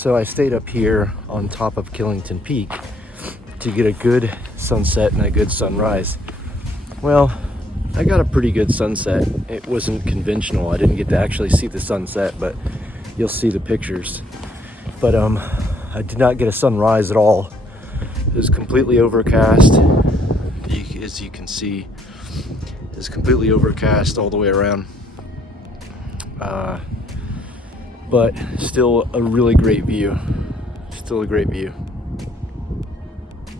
So I stayed up here on top of Killington Peak to get a good sunset and a good sunrise. Well, I got a pretty good sunset. It wasn't conventional. I didn't get to actually see the sunset, but you'll see the pictures. But I did not get a sunrise at all. It was completely overcast. As you can see, it's completely overcast all the way around. But still a really great view. Still a great view.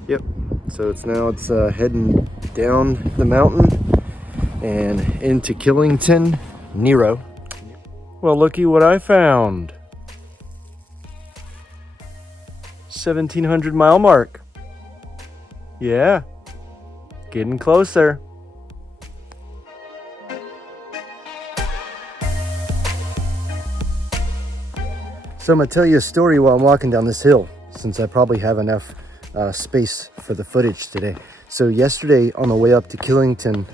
Yep. So it's heading down the mountain and into Killington, Nero. Well, looky what I found. 1700 mile mark. Yeah, getting closer. So I'm gonna tell you a story while I'm walking down this hill, since I probably have enough space for the footage today. So yesterday on the way up to Killington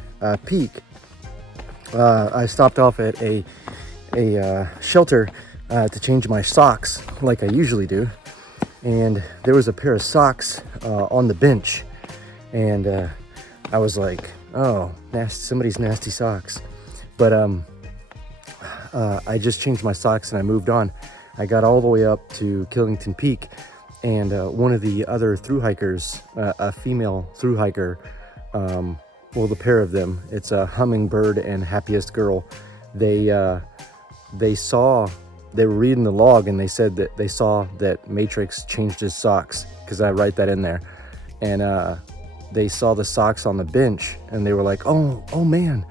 Peak, I stopped off at a shelter to change my socks like I usually do. And there was a pair of socks on the bench. And I was like, oh, nasty, somebody's nasty socks. But I just changed my socks and I moved on. I got all the way up to Killington Peak, and one of the other thru hikers, a female thru hiker, well, the pair of them, it's a Hummingbird and Happiest Girl. They were reading the log, and they said that they saw that Matrix changed his socks, because I write that in there. And they saw the socks on the bench, and they were like, oh man,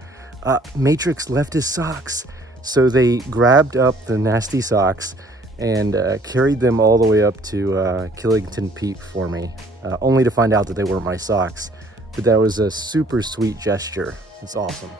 Matrix left his socks. So they grabbed up the nasty socks and carried them all the way up to Killington Peak for me, only to find out that they weren't my socks. But that was a super sweet gesture. It's awesome.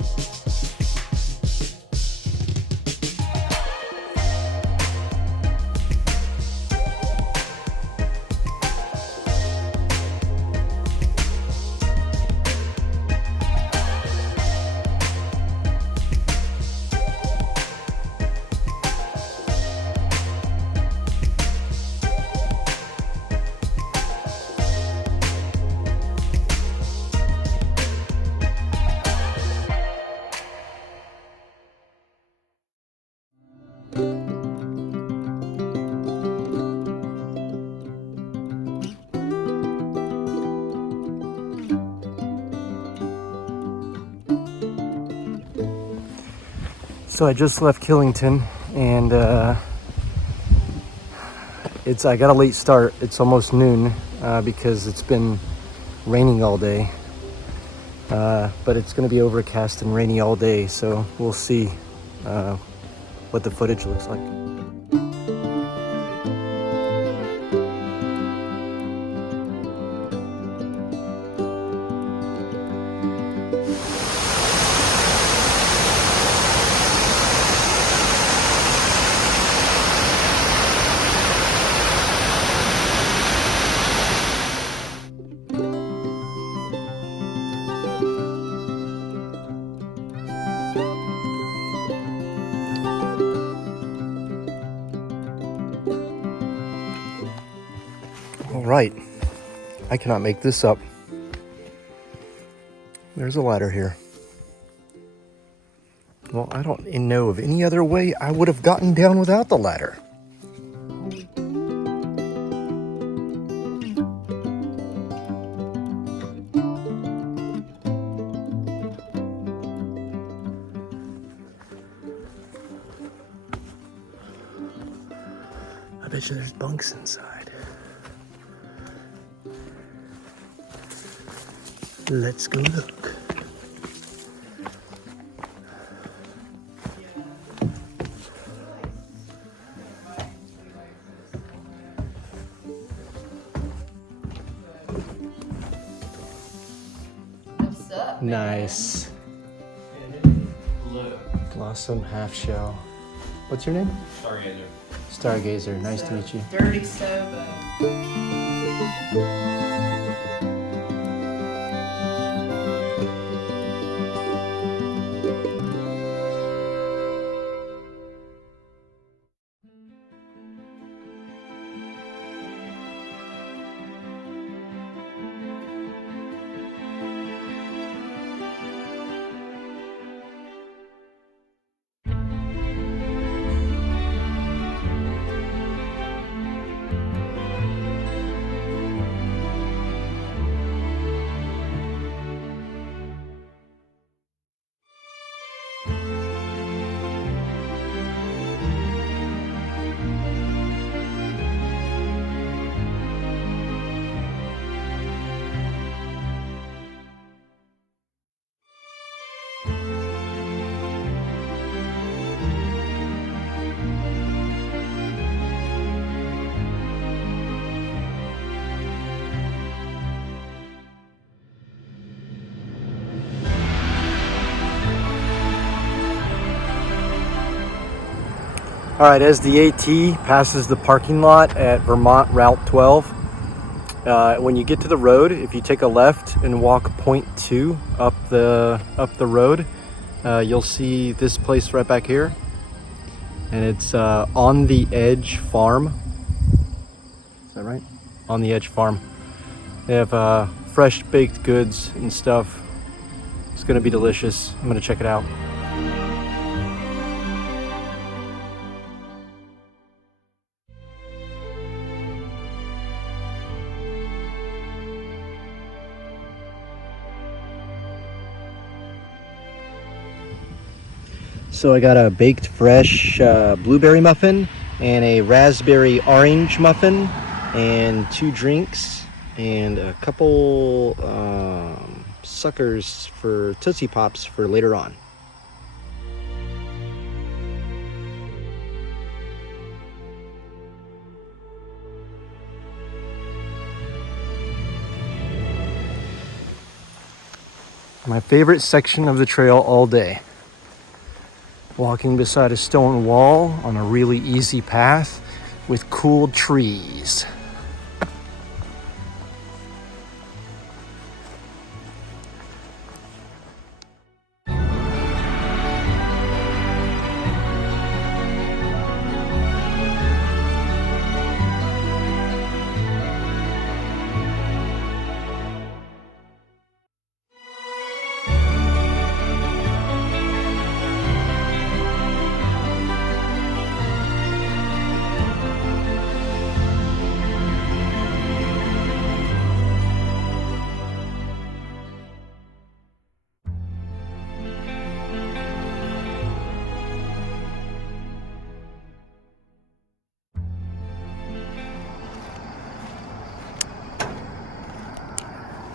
So I just left Killington, and I got a late start. It's almost noon because it's been raining all day. But it's going to be overcast and rainy all day, so we'll see what the footage looks like. All right, I cannot make this up. There's a ladder here. Well, I don't know of any other way I would have gotten down without the ladder. I bet you there's bunks inside. Let's go look. What's up? Nice. Blossom half shell. What's your name? Stargazer. Stargazer. Nice to meet you. Dirty soba. All right, as the AT passes the parking lot at Vermont Route 12, when you get to the road, if you take a left and walk 0.2 up the road, you'll see this place right back here, and it's On the Edge Farm. Is that right? On the Edge Farm. They have fresh baked goods and stuff. It's gonna be delicious. I'm gonna check it out. So I got a baked fresh blueberry muffin and a raspberry orange muffin and 2 drinks and a couple suckers for Tootsie Pops for later on. My favorite section of the trail all day. Walking beside a stone wall on a really easy path with cool trees.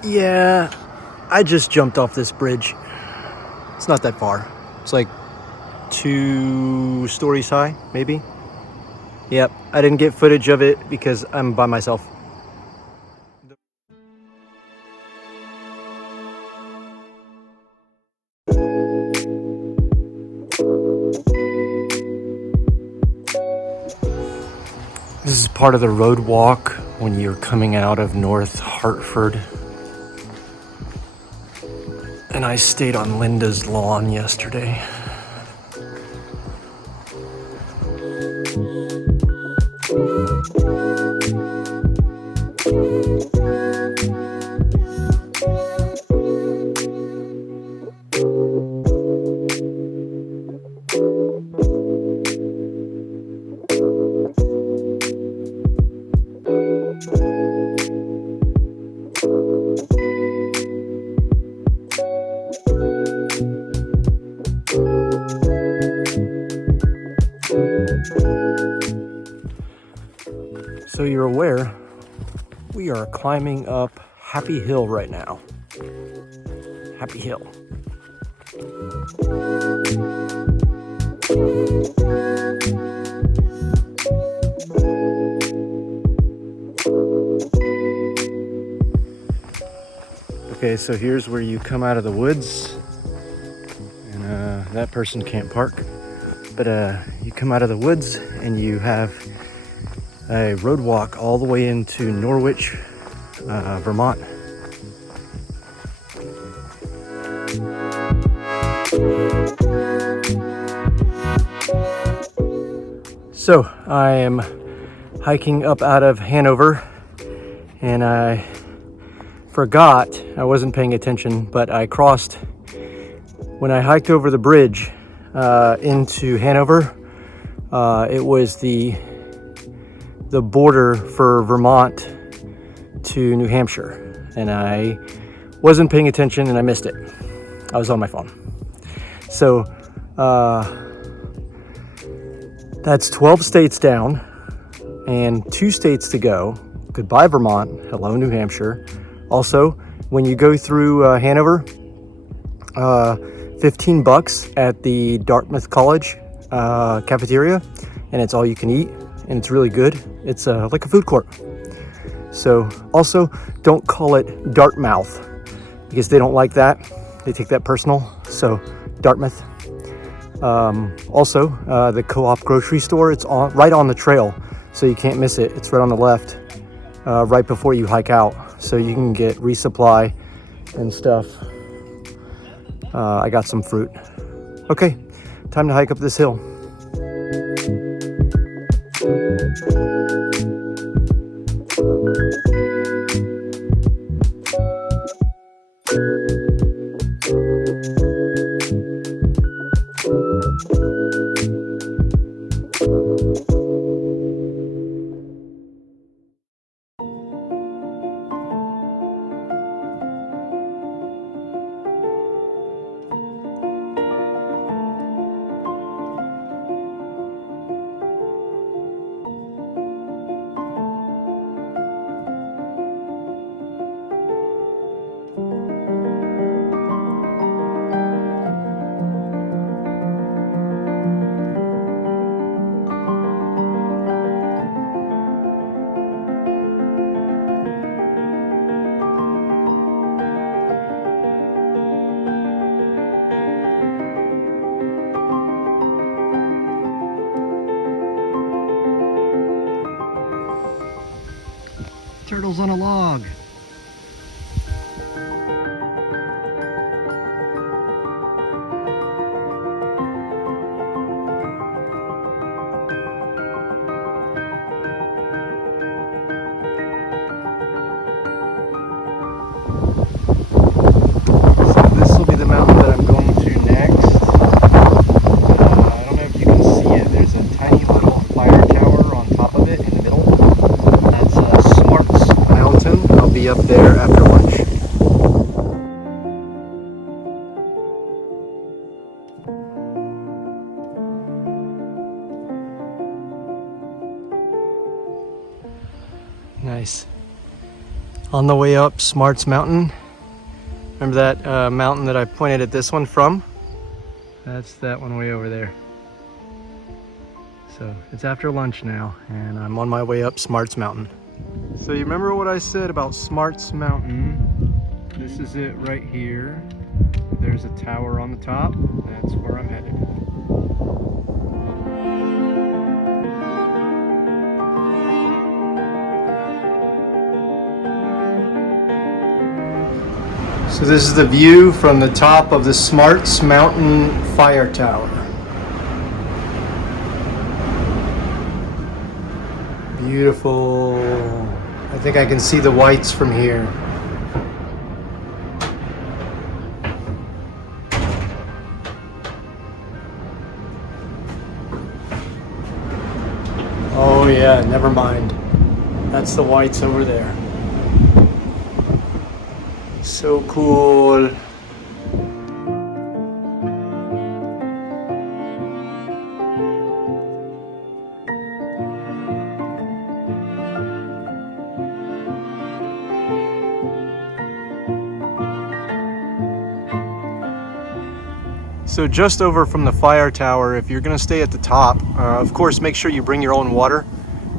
Yeah, I just jumped off this bridge. It's not that far. It's like 2 stories high, maybe. Yep, I didn't get footage of it because I'm by myself. This is part of the road walk when you're coming out of North Hartford. And I stayed on Linda's lawn yesterday. So you're aware, we are climbing up Happy Hill right now. Happy Hill. Okay, so here's where you come out of the woods, and that person can't park, but you come out of the woods and you have a road walk all the way into Norwich, Vermont. So I am hiking up out of Hanover, and I forgot, I wasn't paying attention, but I crossed, when I hiked over the bridge into Hanover, it was the border for Vermont to New Hampshire, and I wasn't paying attention and I missed it. I was on my phone. So that's 12 states down and 2 states to go. Goodbye Vermont, hello New Hampshire. Also, when you go through Hanover, $15 at the Dartmouth College cafeteria, and it's all you can eat, and it's really good. It's like a food court. So also, don't call it Dartmouth because they don't like that. They take that personal. So Dartmouth. Also, the Co-op grocery store, it's right on the trail, so you can't miss it. It's right on the left, right before you hike out, so you can get resupply and stuff. I got some fruit. Okay, time to hike up this hill. Turtles on a log. So this will be the mountain that I'm going to next. I don't know if you can see it. There's a tiny little fire tower on top of it in the middle. That's Smart's Mountain. I'll be up there after lunch. Nice. On the way up Smart's Mountain. Remember that mountain that I pointed at this one from? That's that one way over there. So it's after lunch now, and I'm on my way up Smart's Mountain. So you remember what I said about Smart's Mountain? This is it right here. There's a tower on the top. That's where I'm headed. So this is the view from the top of the Smart's Mountain Fire Tower. Beautiful. I think I can see the whites from here. Oh yeah, never mind. That's the whites over there. So cool. So just over from the fire tower, if you're gonna stay at the top, of course make sure you bring your own water,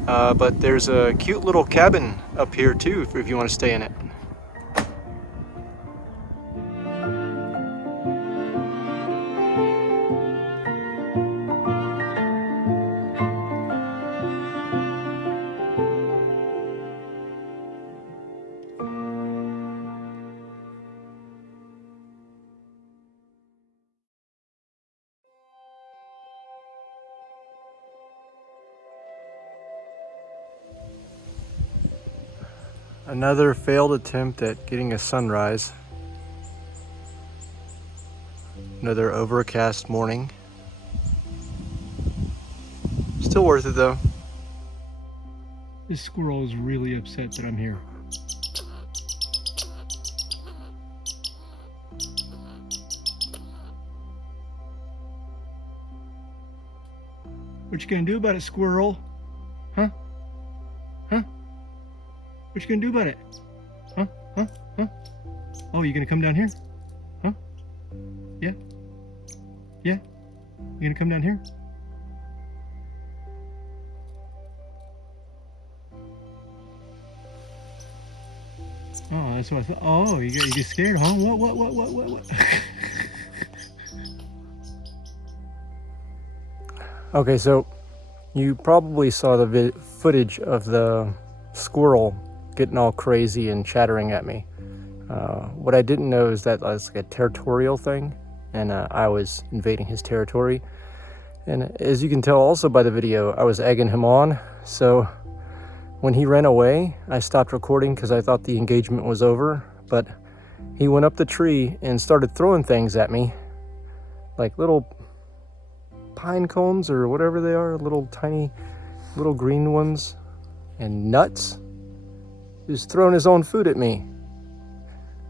but there's a cute little cabin up here too if you want to stay in it. Another failed attempt at getting a sunrise. Another overcast morning. Still worth it though. This squirrel is really upset that I'm here. What you gonna do about it, squirrel? Huh? Huh? What you gonna do about it? Huh? Huh? Huh? Oh, you gonna come down here? Huh? Yeah? Yeah? You gonna come down here? Oh, that's what I thought. Oh, you get scared, huh? What? Okay, so you probably saw the footage of the squirrel getting all crazy and chattering at me. What I didn't know is that was like a territorial thing, and I was invading his territory. And as you can tell also by the video, I was egging him on. So when he ran away, I stopped recording because I thought the engagement was over. But he went up the tree and started throwing things at me, like little pine cones or whatever they are, little tiny, little green ones, and nuts. He was throwing his own food at me.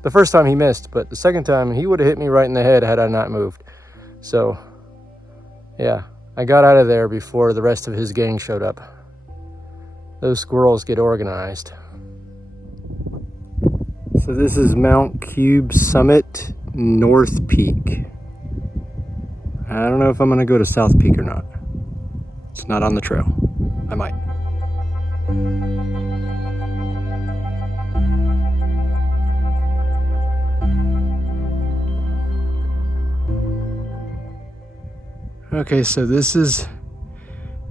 The first time he missed, but the second time he would have hit me right in the head had I not moved. So, yeah, I got out of there before the rest of his gang showed up. Those squirrels get organized. So this is Mount Cube Summit, North Peak. I don't know if I'm gonna go to South Peak or not. It's not on the trail. I might. Okay, so this is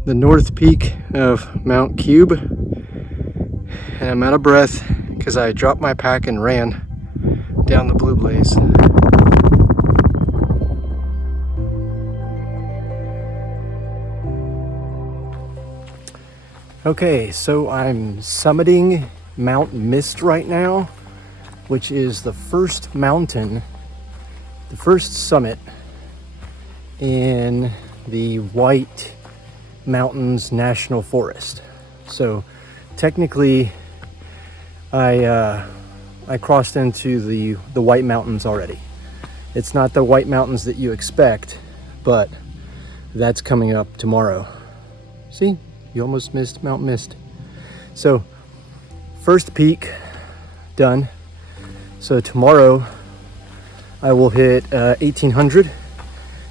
the North Peak of Mount Cube. And I'm out of breath because I dropped my pack and ran down the Blue Blaze. Okay, so I'm summiting Mount Mist right now, which is the first mountain, the first summit in the White Mountains National Forest. So technically I crossed into the White Mountains already. It's not the White Mountains that you expect, but that's coming up tomorrow. See? You almost missed Mount Mist. So, first peak done. So tomorrow I will hit 1800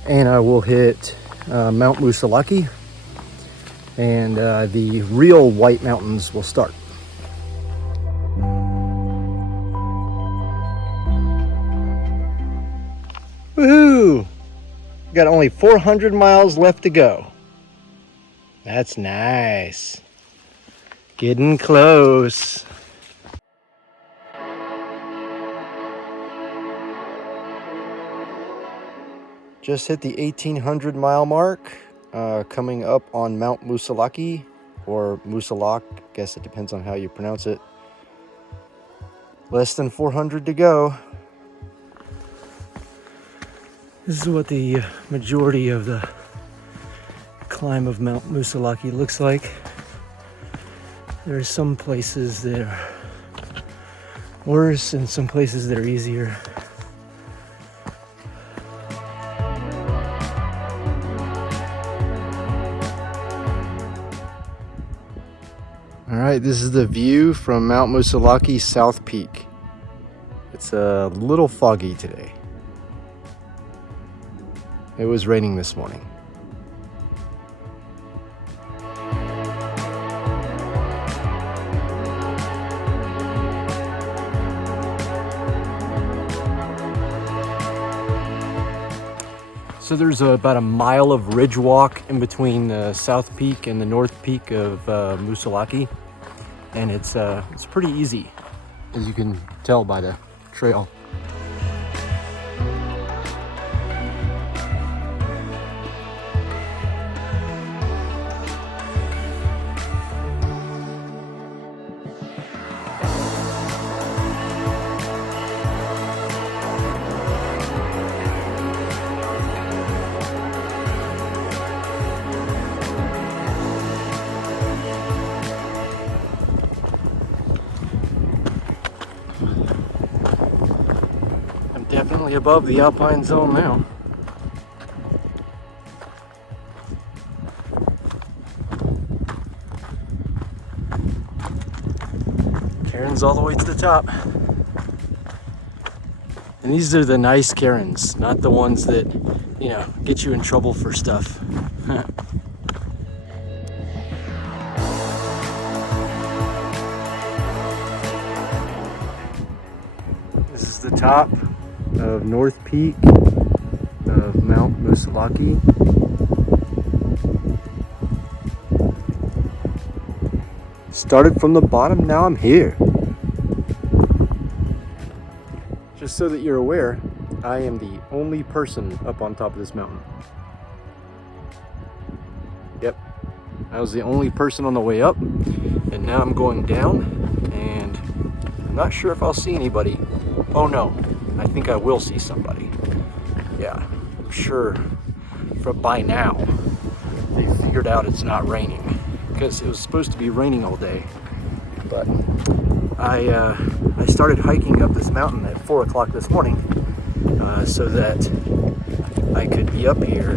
and I will hit Mount Musalaki, and the real White Mountains will start. Woohoo! Got only 400 miles left to go. That's nice. Getting close. Just hit the 1800 mile mark, coming up on Mount Musalaki, or Musalak, I guess it depends on how you pronounce it. Less than 400 to go. This is what the majority of the climb of Mount Musalaki looks like. There are some places that are worse and some places that are easier. All right, this is the view from Mount Musalaki South Peak. It's a little foggy today. It was raining this morning. So there's about a mile of ridge walk in between the South Peak and the North Peak of Musalaki, and it's pretty easy, as you can tell by the trail. Definitely above the alpine zone now. Cairns all the way to the top. And these are the nice cairns, not the ones that, you know, get you in trouble for stuff. This is the top of North Peak of Mount Musalaki. started from the bottom, now I'm here. Just so that you're aware, I am the only person up on top of this mountain. Yep, I was the only person on the way up, and now I'm going down, and I'm not sure if I'll see anybody. Oh no, I think I will see somebody. Yeah, I'm sure by now they figured out it's not raining, because it was supposed to be raining all day. But I started hiking up this mountain at 4 o'clock this morning so that I could be up here.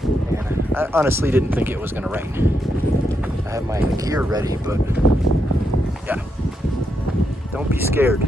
And I honestly didn't think it was going to rain. I have my gear ready, but yeah, don't be scared.